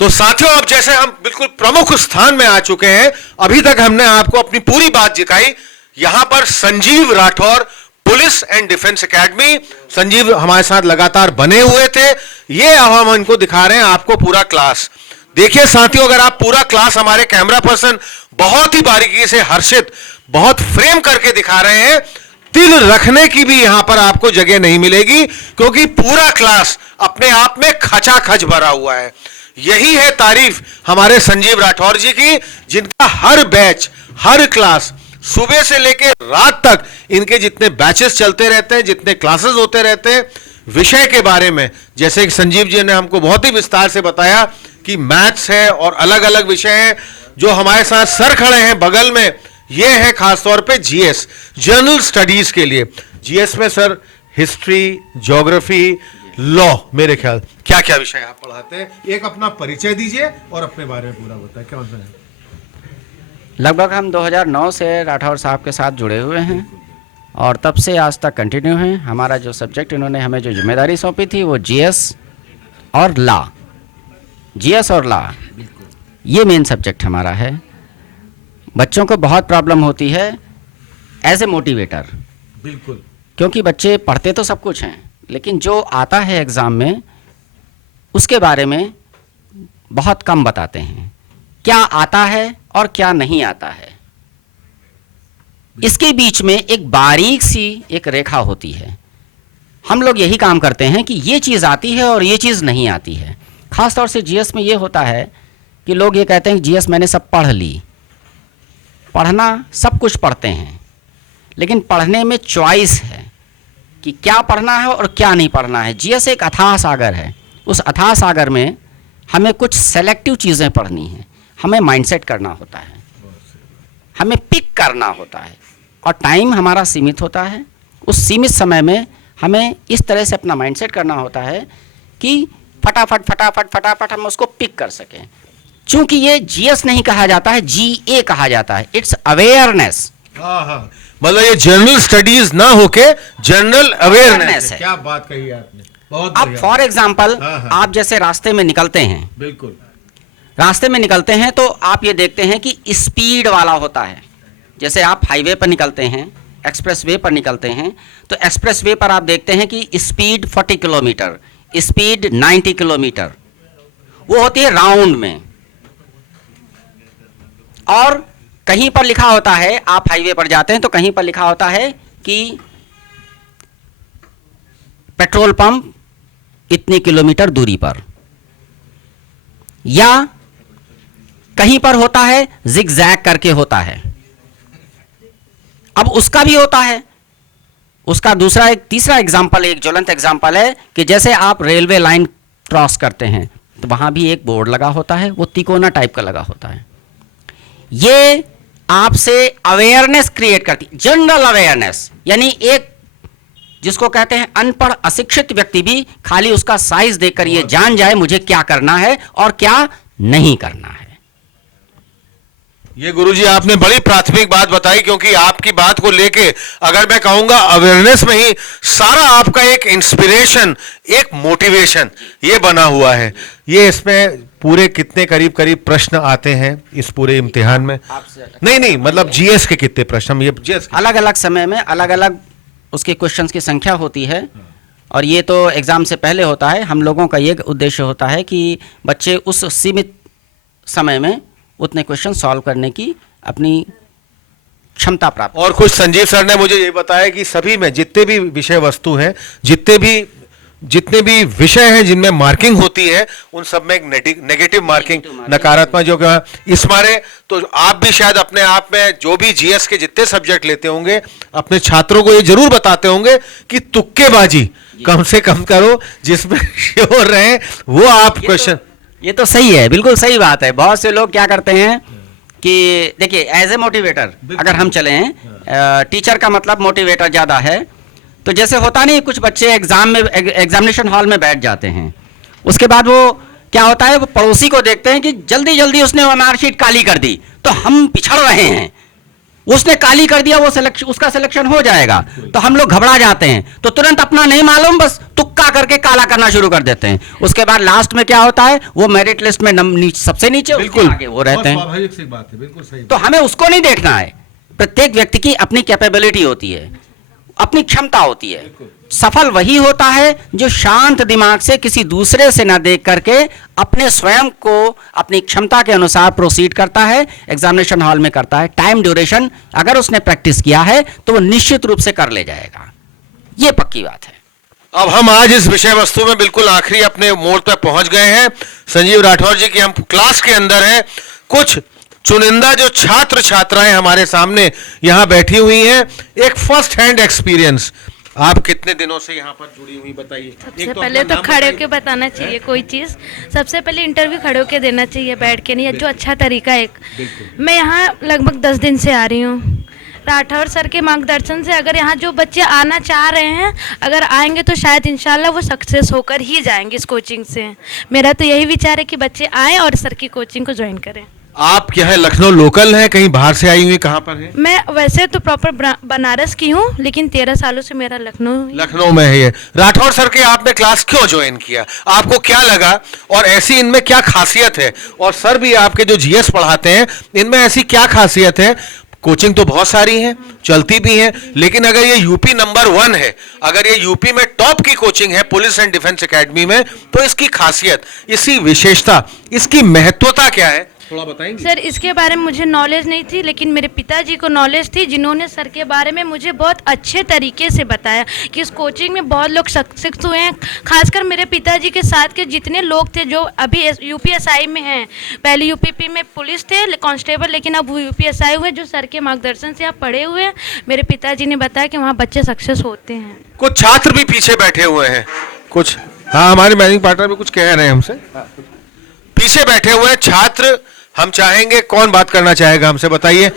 तो साथियों, अब जैसे हम बिल्कुल प्रमुख स्थान में आ चुके हैं, अभी तक हमने आपको अपनी पूरी बात दिखाई। यहां पर Sanjeev Rathore, police and defence academy, Sanjeev हमारे साथ लगातार बने हुए थे। ये अब हम इनको दिखा रहे हैं आपको पूरा क्लास। देखिए साथियों, अगर आप पूरा क्लास, हमारे कैमरा पर्सन बहुत ही बारीकी से, हर्षित बहुत फ्रेम करके दिखा रहे हैं। तिल रखने की भी यहां पर आपको जगह नहीं मिलेगी, क्योंकि पूरा क्लास अपने आप में खचाखच भरा हुआ है। यही है तारीफ हमारे संजीव राठौर जी की, जिनका हर बैच, हर क्लास, सुबह से लेकर रात तक इनके जितने बैचेस चलते रहते हैं, जितने क्लासेस होते रहते हैं विषय के बारे में, जैसे कि संजीव जी ने हमको बहुत ही विस्तार से बताया कि मैथ्स है और अलग अलग विषय हैं। जो हमारे साथ सर खड़े हैं बगल में, ये है खासतौर पे जीएस, जनरल स्टडीज के लिए। जीएस में सर हिस्ट्री, ज्योग्राफी, लॉ, मेरे ख्याल क्या क्या विषय आप पढ़ाते हैं? एक अपना परिचय दीजिए और अपने बारे में पूरा बताएं, क्या होता है? लगभग हम 2009 से राठौर साहब के साथ जुड़े हुए हैं और तब से आज तक कंटिन्यू हैं। हमारा जो सब्जेक्ट इन्होंने हमें जो जिम्मेदारी सौंपी थी वो जीएस और लॉ, जीएस और लॉ, ये मेन सब्जेक्ट हमारा है। बच्चों को बहुत प्रॉब्लम होती है एज ए मोटिवेटर, बिल्कुल, क्योंकि बच्चे पढ़ते तो सब कुछ हैं, लेकिन जो आता है एग्ज़ाम में उसके बारे में बहुत कम बताते हैं, क्या आता है और क्या नहीं आता है। इसके बीच में एक बारीक सी एक रेखा होती है। हम लोग यही काम करते हैं कि ये चीज़ आती है और ये चीज़ नहीं आती है। ख़ास तौर से जीएस में ये होता है कि लोग ये कहते हैं कि जीएस मैंने सब पढ़ ली। पढ़ना सब कुछ पढ़ते हैं, लेकिन पढ़ने में चॉइस है कि क्या पढ़ना है और क्या नहीं पढ़ना है। जीएस एक अथाह सागर है। उस अथाह सागर में हमें कुछ सेलेक्टिव चीज़ें पढ़नी हैं, हमें माइंडसेट करना होता है, हमें पिक करना होता है, और टाइम हमारा सीमित होता है। उस सीमित समय में हमें इस तरह से अपना माइंडसेट करना होता है कि फटाफट फटाफट फटाफट हम उसको पिक कर सकें। चूंकि ये जीएस नहीं कहा जाता है, जीए कहा जाता है, इट्स अवेयरनेस। हाँ, मतलब ये जनरल स्टडीज ना होके जनरल अवेयरनेस है। क्या बात कही आपने, बहुत अब फॉर एग्जाम्पल आप जैसे रास्ते में निकलते हैं, बिल्कुल रास्ते में निकलते हैं तो आप ये देखते हैं कि स्पीड वाला होता है। जैसे आप हाईवे पर निकलते हैं, एक्सप्रेस वे पर निकलते हैं, तो एक्सप्रेस वे पर आप देखते हैं कि स्पीड 40 किलोमीटर, स्पीड 90 किलोमीटर, वो होती है राउंड में। और कहीं पर लिखा होता है, आप हाईवे पर जाते हैं तो कहीं पर लिखा होता है कि पेट्रोल पंप इतने किलोमीटर दूरी पर, या कहीं पर होता है जिगजैग करके होता है। अब उसका भी होता है, उसका दूसरा एक तीसरा एग्जाम्पल, एक ज्वलंत एग्जाम्पल है कि जैसे आप रेलवे लाइन क्रॉस करते हैं तो वहां भी एक बोर्ड लगा होता है, वो तिकोना टाइप का लगा होता है। ये आपसे अवेयरनेस क्रिएट करती, जनरल अवेयरनेस, यानी एक जिसको कहते हैं अनपढ़ अशिक्षित व्यक्ति भी खाली उसका साइज देखकर ये जान जाए मुझे क्या करना है और क्या नहीं करना है। ये गुरुजी आपने बड़ी प्राथमिक बात बताई, क्योंकि आपकी बात को लेके अगर मैं कहूंगा अवेयरनेस में ही सारा आपका एक इंस्पिरेशन, एक मोटिवेशन ये बना हुआ है। ये इसमें पूरे कितने करीब करीब प्रश्न आते हैं इस पूरे इम्तिहान में? नहीं, मतलब जीएस के कितने प्रश्न? हम ये जीएस अलग अलग समय में अलग अलग उसके क्वेश्चंस की संख्या होती है, और ये तो एग्ज़ाम से पहले होता है। हम लोगों का ये उद्देश्य होता है कि बच्चे उस सीमित समय में उतने क्वेश्चन सॉल्व करने की अपनी क्षमता प्राप्त। और कुछ संजीव सर ने मुझे ये बताया कि सभी में जितने भी विषय वस्तु हैं, जितने भी विषय हैं जिनमें मार्किंग होती है, उन सब में एक नेगेटिव मार्किंग, नकारात्मक जो इस मारे, तो आप भी शायद अपने आप में जो भी जीएस के जितने सब्जेक्ट लेते होंगे, अपने छात्रों को ये जरूर बताते होंगे कि तुक्केबाजी कम से कम करो, जिसमें श्योर रहे वो आप क्वेश्चन। ये तो सही है, बिल्कुल सही बात है। बहुत से लोग क्या करते हैं कि देखिए, एज ए मोटिवेटर अगर हम चले हैं, टीचर का मतलब मोटिवेटर ज़्यादा है, तो जैसे होता नहीं, कुछ बच्चे एग्जामिनेशन हॉल में बैठ जाते हैं, उसके बाद वो क्या होता है, वो पड़ोसी को देखते हैं कि जल्दी जल्दी उसने मार्कशीट काली कर दी तो हम पिछड़ रहे हैं, उसने काली कर दिया, वो सिलेक्शन, उसका सिलेक्शन हो जाएगा। तो हम लोग घबरा जाते हैं, तो तुरंत अपना नहीं मालूम बस तुक्का करके काला करना शुरू कर देते हैं। उसके बाद लास्ट में क्या होता है, वो मेरिट लिस्ट में सबसे नीचे, उसके आगे वो रहते हैं। स्वाभाविक सी बात है, बिल्कुल सही। तो हमें उसको नहीं देखना है। प्रत्येक व्यक्ति की अपनी कैपेबिलिटी होती है, अपनी क्षमता होती है। सफल वही होता है जो शांत दिमाग से किसी दूसरे से ना देख करके अपने स्वयं को अपनी क्षमता के अनुसार प्रोसीड करता है, एग्जामिनेशन हॉल में करता है। टाइम ड्यूरेशन अगर उसने प्रैक्टिस किया है तो वो निश्चित रूप से कर ले जाएगा, ये पक्की बात है। अब हम आज इस विषय वस्तु में बिल्कुल आखिरी अपने मोड़ पर पहुंच गए हैं। संजीव राठौर जी की हम क्लास के अंदर हैं। कुछ चुनिंदा जो छात्र छात्राएं हमारे सामने यहां बैठी हुई हैं, एक फर्स्ट हैंड एक्सपीरियंस। आप कितने दिनों से यहाँ पर जुड़ी हुई बताइए। सबसे पहले तो खड़े होके बताना चाहिए कोई चीज़। सबसे पहले इंटरव्यू खड़े होके देना चाहिए, बैठ के नहीं, जो अच्छा तरीका है। मैं यहाँ लगभग 10 दिन से आ रही हूँ। राठौर सर के मार्गदर्शन से अगर यहाँ जो बच्चे आना चाह रहे हैं, अगर आएंगे तो शायद इंशाल्लाह वो सक्सेस होकर ही जाएंगे इस कोचिंग से। मेरा तो यही विचार है कि बच्चे आएँ और सर की कोचिंग को ज्वाइन करें। आप क्या है, लखनऊ लोकल हैं, कहीं बाहर से आई हुई, कहाँ पर हैं? मैं वैसे तो प्रॉपर बनारस की हूँ, लेकिन 13 सालों से मेरा लखनऊ में है। ये राठौर सर के आपने क्लास क्यों ज्वाइन किया, आपको क्या लगा और ऐसी इनमें क्या खासियत है? और सर भी आपके जो जीएस पढ़ाते हैं, इनमें ऐसी क्या खासियत है? कोचिंग तो बहुत सारी है, चलती भी है, लेकिन अगर ये यूपी नंबर 1 है, अगर ये यूपी में टॉप की कोचिंग है पुलिस एंड डिफेंस एकेडमी में, तो इसकी खासियत, इसकी विशेषता, इसकी महत्वता क्या है, थोड़ा बताएंगे? सर इसके बारे में मुझे नॉलेज नहीं थी, लेकिन मेरे पिताजी को नॉलेज थी, जिन्होंने सर के बारे में मुझे बहुत अच्छे तरीके से बताया कि इस कोचिंग में बहुत लोग सक्सेस हुए हैं। खासकर मेरे पिताजी के साथ के जितने लोग थे जो अभी यूपीएसआई में हैं, पहले यूपीपी में पुलिस थे कांस्टेबल, लेकिन अब वो यूपीएसआई हुए, जो सर के मार्गदर्शन से आप पढ़े हुए हैं। मेरे पिताजी ने बताया कि वहाँ बच्चे सक्सेस होते हैं। कुछ छात्र भी पीछे बैठे हुए हैं, कुछ, हाँ, हमारे मैनेजिंग पार्टनर भी कुछ कह रहे हैं हमसे। पीछे बैठे हुए छात्र हम चाहेंगे, कौन बात करना चाहेगा हमसे, बताइए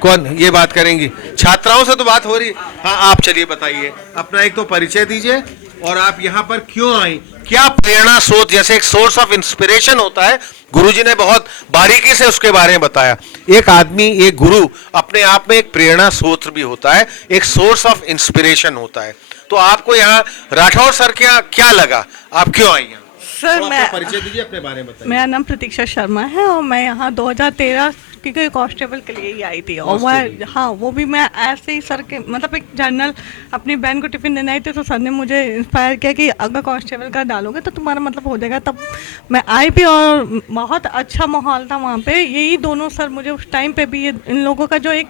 कौन ये बात करेंगी? छात्राओं से तो बात हो रही है। हाँ, आप चलिए बताइए, अपना एक तो परिचय दीजिए और आप यहाँ पर क्यों आई, क्या प्रेरणा स्रोत, जैसे एक सोर्स ऑफ इंस्पिरेशन होता है, गुरुजी ने बहुत बारीकी से उसके बारे में बताया। एक आदमी, एक गुरु अपने आप में एक प्रेरणा स्रोत भी होता है, एक सोर्स ऑफ इंस्पिरेशन होता है। तो आपको यहाँ राठौर सर के यहाँ क्या लगा, आप क्यों आई? सर मैं परिचय दीजिए, अपने बारे में बताइए। मेरा नाम प्रतीक्षा शर्मा है और मैं यहाँ 2013 की कांस्टेबल के लिए ही आई थी। और वह, हाँ, वो भी मैं ऐसे ही सर के, मतलब एक जनरल अपनी बहन को टिफिन देने आई थी, तो सर ने मुझे इंस्पायर किया कि अगर कांस्टेबल का डालोगे तो तुम्हारा मतलब हो जाएगा। तब मैं आई भी और बहुत अच्छा माहौल था वहाँ पे। यही दोनों सर मुझे उस टाइम पे भी, इन लोगों का जो एक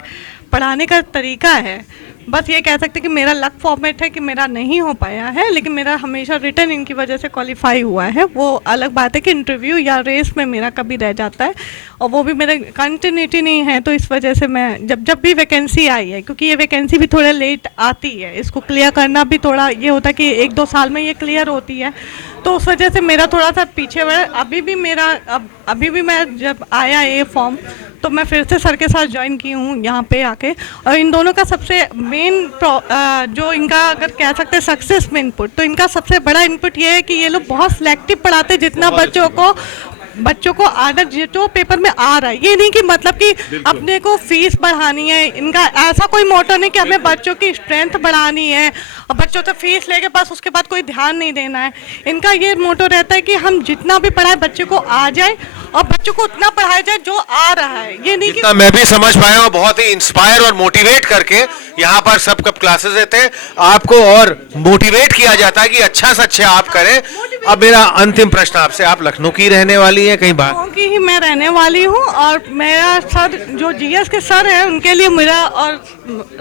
पढ़ाने का तरीका है, बस ये कह सकते कि मेरा लक फॉर्मेट है कि मेरा नहीं हो पाया है, लेकिन मेरा हमेशा रिटर्न इनकी वजह से क्वालिफाई हुआ है। वो अलग बात है कि इंटरव्यू या रेस में मेरा कभी रह जाता है, और वो भी मेरा कंटिन्यूटी नहीं है। तो इस वजह से मैं जब भी वैकेंसी आई है, क्योंकि ये वैकेंसी भी थोड़ा लेट आती है, इसको क्लियर करना भी थोड़ा ये होता है कि 1-2 साल में ये क्लियर होती है, तो उस वजह से मेरा थोड़ा सा पीछे बढ़ा। अभी भी मैं जब आया ये फॉर्म, तो मैं फिर से सर के साथ ज्वाइन की हूँ यहाँ पे आके। और इन दोनों का सबसे मेन जो इनका अगर कह सकते हैं सक्सेस में इनपुट, तो इनका सबसे बड़ा इनपुट ये है कि ये लोग बहुत सिलेक्टिव पढ़ाते, जितना बच्चों को आर्डर जो पेपर में आ रहा है। ये नहीं कि मतलब कि अपने को फीस बढ़ानी है, इनका ऐसा कोई मोटो नहीं कि हमें बच्चों की स्ट्रेंथ बढ़ानी है और बच्चों से फीस लेके बस उसके बाद कोई ध्यान नहीं देना है। इनका ये मोटो रहता है कि हम जितना भी पढ़ाए बच्चे को आ जाए और बच्चों को उतना पढ़ाया जाए जो आ रहा है। ये नहीं कि मैं भी समझ पाया हूँ, बहुत ही इंस्पायर और मोटिवेट करके यहाँ पर सब कब क्लासेस देते हैं, आपको और मोटिवेट किया जाता है कि अच्छा से अच्छा आप करें। अब मेरा अंतिम प्रश्न आपसे, आप लखनऊ की रहने वाली हैं, कहीं बाहर? लखनऊ की ही मैं रहने वाली हूँ, और मेरा सर जो जीएस के सर है उनके लिए मेरा, और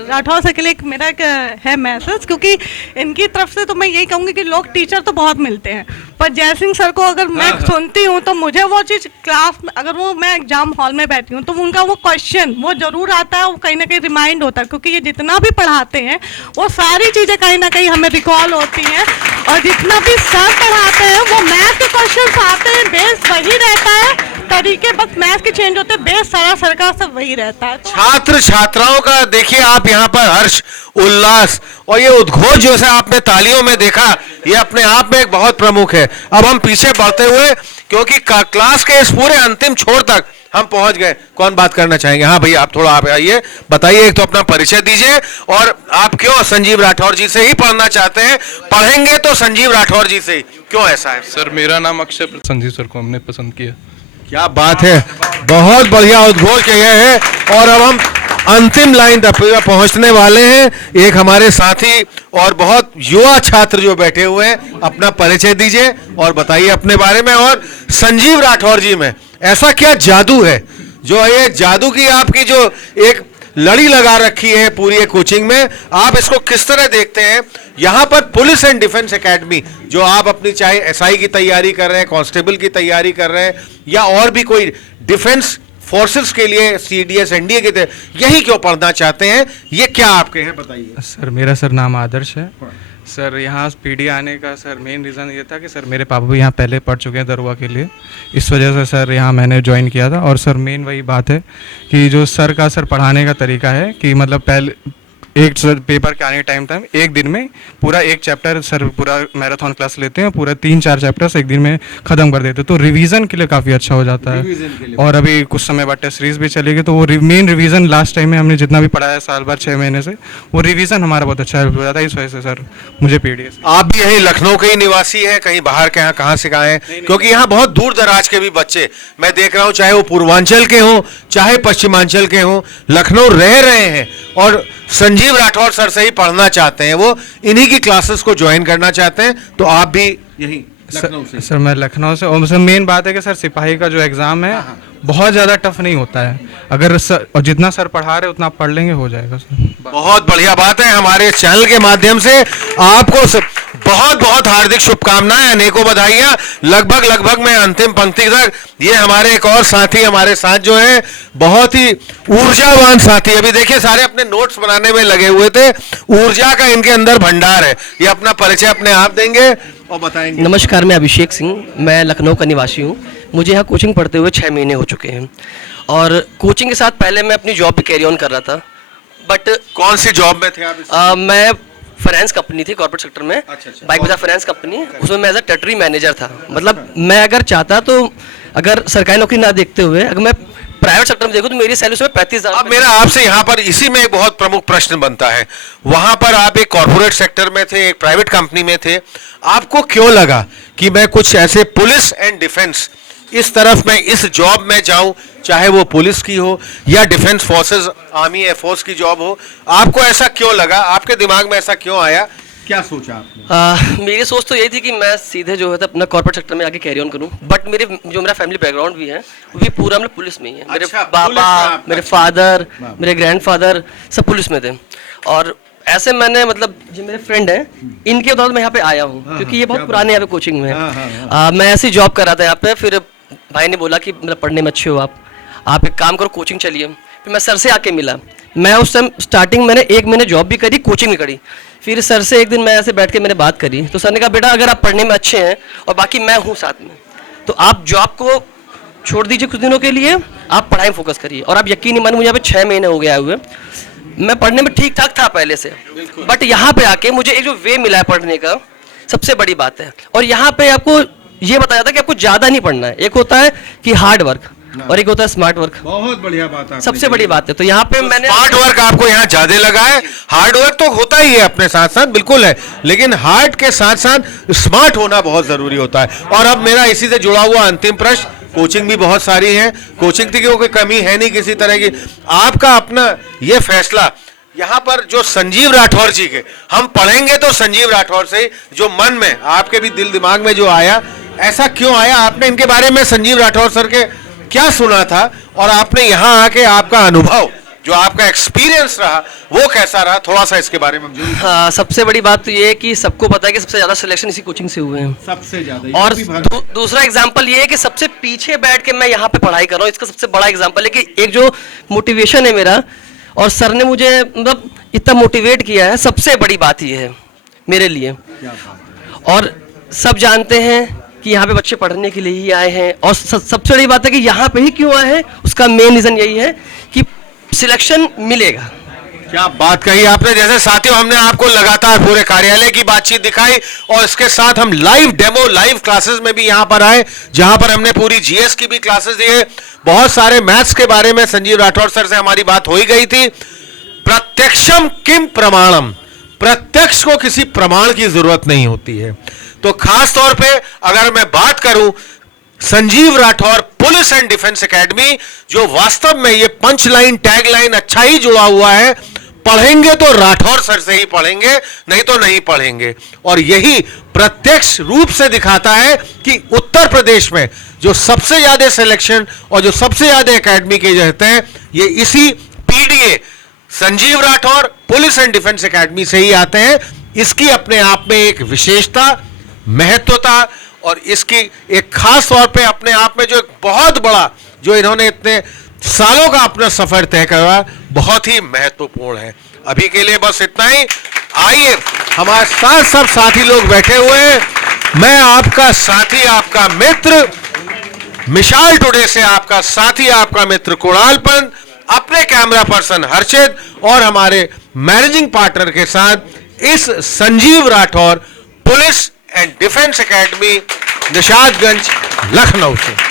राठौर सर के लिए मेरा एक है मैसेज, क्योंकि इनकी तरफ से तो मैं यही कहूँगी कि लोग टीचर तो बहुत मिलते हैं, पर जयसिंह सर को अगर मैं सुनती हूँ तो मुझे वो चीज़ क्लास में, अगर वो मैं एग्जाम हॉल में बैठी हूँ तो उनका वो क्वेश्चन वो जरूर आता है, वो कहीं ना कहीं रिमाइंड होता है, क्योंकि ये जितना भी पढ़ाते हैं वो सारी चीज़ें कहीं ना कहीं हमें रिकॉल होती हैं। और जितना भी सर पढ़ाते हैं वो मैथ के क्वेश्चन आते हैं, बेस वही रहता है, तरीके बस मैथ के चेंज होते हैं, बेस सारा सरकार सब वही रहता है। छात्र छात्राओं का देखिए आप यहाँ पर हर्ष, उल्लास और ये उद्घोष जैसे आपने तालियों में देखा, ये अपने आप में एक बहुत प्रमुख है। अब हम पीछे बढ़ते हुए, क्योंकि क्लास के इस पूरे अंतिम छोर तक हम पहुंच गए। कौन बात करना चाहेंगे? हाँ भैया, आप थोड़ा आप आइए, बताइए, एक तो अपना परिचय दीजिए और आप क्यों संजीव राठौर जी से ही पढ़ना चाहते हैं? पढ़ेंगे तो संजीव राठौर जी से ही, क्यों ऐसा है? सर मेरा नाम अक्षय, संजीव सर को हमने पसंद किया। क्या बात है, बहुत बढ़िया उद्घोष किया है। और अब हम अंतिम लाइन तक पहुंचने वाले हैं। एक हमारे साथी और बहुत युवा छात्र जो बैठे हुए हैं, अपना परिचय दीजिए और बताइए अपने बारे में। और संजीव राठौर जी में ऐसा क्या जादू है, जो ये जादू की आपकी जो एक लड़ी लगा रखी है पूरी कोचिंग में, आप इसको किस तरह देखते हैं? यहां पर पुलिस एंड डिफेंस एकेडमी, जो आप अपनी चाहे एसआई की तैयारी कर रहे हैं, कांस्टेबल की तैयारी कर रहे हैं, या और भी कोई डिफेंस फोर्सेस के लिए सीडीएस एनडीए के, यही क्यों पढ़ना चाहते हैं? ये क्या आपके हैं, बताइए। सर मेरा सर नाम आदर्श है। सर यहाँ पीडी आने का सर मेन रीज़न ये था कि सर मेरे पापा भी यहाँ पहले पढ़ चुके हैं दरुआ के लिए, इस वजह से सर यहाँ मैंने ज्वाइन किया था। और सर मेन वही बात है कि जो सर का सर पढ़ाने का तरीका है कि मतलब पहले एक सर पेपर के आने टाइम टाइम एक दिन में पूरा एक चैप्टर सर पूरा मैराथन क्लास लेते हैं, पूरा 3-4 चैप्टर्स एक दिन में ख़त्म कर देते हैं, तो रिवीजन के लिए काफ़ी अच्छा हो जाता है। और अभी कुछ समय बाद टेस्ट सीरीज भी चलेगी, तो वो मेन रिवीजन लास्ट टाइम में हमने जितना भी पढ़ाया साल भर 6 महीने से, वो रिवीजन हमारा बहुत अच्छा हो जाता है। इस वजह से सर मुझे पीडीएस। आप भी यही लखनऊ के ही निवासी हैं, कहीं बाहर के? यहाँ कहाँ से कहाँ हैं? क्योंकि यहाँ बहुत दूर दराज के भी बच्चे मैं देख रहा हूँ, चाहे वो पूर्वांचल के हों चाहे पश्चिमांचल के हों, लखनऊ रह रहे हैं और संजीव राठौर सर से ही पढ़ना चाहते हैं, वो इन्हीं की क्लासेस को ज्वाइन करना चाहते हैं। तो आप भी यही लखनऊ से? सर मैं लखनऊ से। और सर मेन बात है कि सर सिपाही का जो एग्ज़ाम है बहुत ज़्यादा टफ नहीं होता है, अगर सर और जितना सर पढ़ा रहे उतना आप पढ़ लेंगे, हो जाएगा सर। बहुत बढ़िया बात है। हमारे चैनल के माध्यम से आपको बहुत बहुत हार्दिक शुभकामनाएं, अनेकों बधाइयां। लगभग मैं अंतिम पंक्ति तक, ये हमारे एक और साथी हमारे साथ जो है, बहुत ही ऊर्जावान साथी, अभी देखिए सारे अपने नोट्स बनाने में लगे हुए थे, ऊर्जा का इनके अंदर भंडार है। ये अपना परिचय अपने आप देंगे और बताएंगे। नमस्कार, मैं अभिषेक सिंह, मैं लखनऊ का निवासी हूँ। मुझे यहाँ कोचिंग पढ़ते हुए 6 महीने हो चुके हैं और कोचिंग के साथ पहले मैं अपनी जॉब भी कैरी ऑन कर रहा था। बट कौन सी जॉब में थे आप? मैं फाइनेंस कंपनी थी, कॉर्पोरेट सेक्टर में, अच्छा। बाइक बाजार फाइनेंस कंपनी, उसमें मैं एज अ टेरिटरी मैनेजर था। मतलब मैं अगर चाहता तो अगर सरकारी नौकरी ना देखते हुए अगर मैं प्राइवेट सेक्टर में देखूं तो मेरी सैलरी उसमें 35,000। अब मेरा आपसे यहाँ पर इसी में एक बहुत प्रमुख प्रश्न बनता है, वहां पर आप एक कॉर्पोरेट सेक्टर में थे, एक प्राइवेट कंपनी में थे, आपको क्यों लगा कि मैं कुछ ऐसे पुलिस एंड डिफेंस इस तरफ मैं इस जॉब में जाऊं, चाहे वो पुलिस की हो या डिफेंस फोर्सेस आर्मी एयरफोर्स की जॉब हो? आपको ऐसा क्यों लगा? आपके दिमाग में ऐसा क्यों आया? क्या सोचा आपने? मेरी सोच तो यही थी कि मैं सीधे जो है तो अपना कॉर्पोरेट सेक्टर में आगे कैरी ऑन करूं। बट मेरा फैमिली बैकग्राउंड भी है, वो भी पूरा मतलब पुलिस में ही है। मेरे अच्छा, पापा, मेरे फादर, मेरे ग्रैंडफादर सब पुलिस में थे। और ऐसे मैंने मतलब जो मेरे फ्रेंड हैं इनके बदौलत मैं यहाँ पे आया हूँ, क्योंकि ये बहुत पुराने यहाँ पे कोचिंग में है। मैं ऐसी जॉब कर रहा था यहाँ पे, फिर भाई ने बोला कि मतलब पढ़ने में अच्छे हो आप एक काम करो, कोचिंग चलिए। फिर मैं सर से आके मिला। मैं उस टाइम स्टार्टिंग मैंने 1 महीने जॉब भी करी, कोचिंग भी करी। फिर सर से एक दिन मैं ऐसे बैठ के मैंने बात करी, तो सर ने कहा बेटा अगर आप पढ़ने में अच्छे हैं और बाकी मैं हूँ साथ में, तो आप जॉब को छोड़ दीजिए कुछ दिनों के लिए, आप पढ़ाई में फोकस करिए। और आप यकीन नहीं मानिए, मुझे यहाँ पे 6 महीने हो गया हुए, मैं पढ़ने में ठीक ठाक था पहले से, बट यहाँ पे आके मुझे एक जो वे मिला है पढ़ने का, सबसे बड़ी बात है। और यहाँ पे आपको ये बताया था कि आपको ज़्यादा नहीं पढ़ना है, एक होता है कि हार्ड वर्क और एक होता है स्मार्ट वर्क। बहुत बढ़िया बात है, सबसे बड़ी बात है। तो यहाँ पे मैंने स्मार्ट वर्क आपको यहाँ ज्यादा लगा है। हार्ड वर्क तो होता ही है अपने साथ साथ, बिल्कुल है, लेकिन हार्ड के साथ साथ स्मार्ट होना बहुत जरूरी होता है। और अब मेरा इसी से जुड़ा हुआ अंतिम प्रश्न, कोचिंग भी बहुत सारी है, कोचिंग की कोई कमी है नहीं किसी तरह की, आपका अपना ये फैसला यहाँ पर जो संजीव राठौर जी के, हम पढ़ेंगे तो संजीव राठौर से, जो मन में आपके भी दिल दिमाग में जो आया, ऐसा क्यों आया? आपने इनके बारे में संजीव राठौर सर के क्या सुना था और आपने यहाँ आके आपका अनुभव, जो आपका एक्सपीरियंस रहा, वो कैसा रहा? थोड़ा सा इसके बारे में। हाँ, सबसे बड़ी बात तो ये है कि सबको पता है कि सबसे ज्यादा सिलेक्शन इसी कोचिंग से हुए हैं, सबसे ज्यादा। और दूसरा एग्जांपल ये है कि सबसे पीछे बैठ के मैं यहाँ पे पढ़ाई कर रहा हूँ, इसका सबसे बड़ा एग्जांपल है कि एक जो मोटिवेशन है मेरा, और सर ने मुझे मतलब इतना मोटिवेट किया है, सबसे बड़ी बात ये है मेरे लिए। और सब जानते हैं कि यहाँ पे बच्चे पढ़ने के लिए ही आए हैं, और सबसे बड़ी बात है कि यहाँ पे ही क्यों आए हैं, उसका मेन रीज़न यही है कि सिलेक्शन मिलेगा। क्या बात कही आपने। जैसे साथियों, हमने आपको लगातार पूरे कार्यालय की बातचीत दिखाई और इसके साथ हम लाइव डेमो, लाइव क्लासेस में भी यहां पर आए, जहां पर हमने पूरी जीएस की भी क्लासेस दी है। बहुत सारे मैथ्स के बारे में संजीव राठौर सर से हमारी बात हो ही गई थी। प्रत्यक्षम किम प्रमाणम, प्रत्यक्ष को किसी प्रमाण की जरूरत नहीं होती है। तो खास तौर पे अगर मैं बात करूं Sanjeev Rathore police and defence academy, जो वास्तव में ये पंच लाइन टैग लाइन अच्छा ही जुड़ा हुआ है, पढ़ेंगे तो राठौर सर से ही पढ़ेंगे, नहीं तो नहीं पढ़ेंगे। और यही प्रत्यक्ष रूप से दिखाता है कि उत्तर प्रदेश में जो सबसे ज्यादा सिलेक्शन और जो सबसे ज्यादा एकेडमी के रहते हैं, ये इसी PDA Sanjeev Rathore police and defence academy से ही आते हैं। इसकी अपने आप में एक विशेषता, महत्वता और इसकी एक खास तौर पे अपने आप में जो एक बहुत बड़ा, जो इन्होंने इतने सालों का अपना सफर तय करा, बहुत ही महत्वपूर्ण है। अभी के लिए बस इतना ही। आइए, हमारे साथ सब साथी लोग बैठे हुए हैं। मैं आपका साथी, आपका मित्र मिसाल टुडे से आपका साथी, आपका मित्र कुणालपन, अपने कैमरा पर्सन हर्षित और हमारे मैनेजिंग पार्टनर के साथ इस Sanjeev Rathore police and defence academy Nishatganj Lucknow से।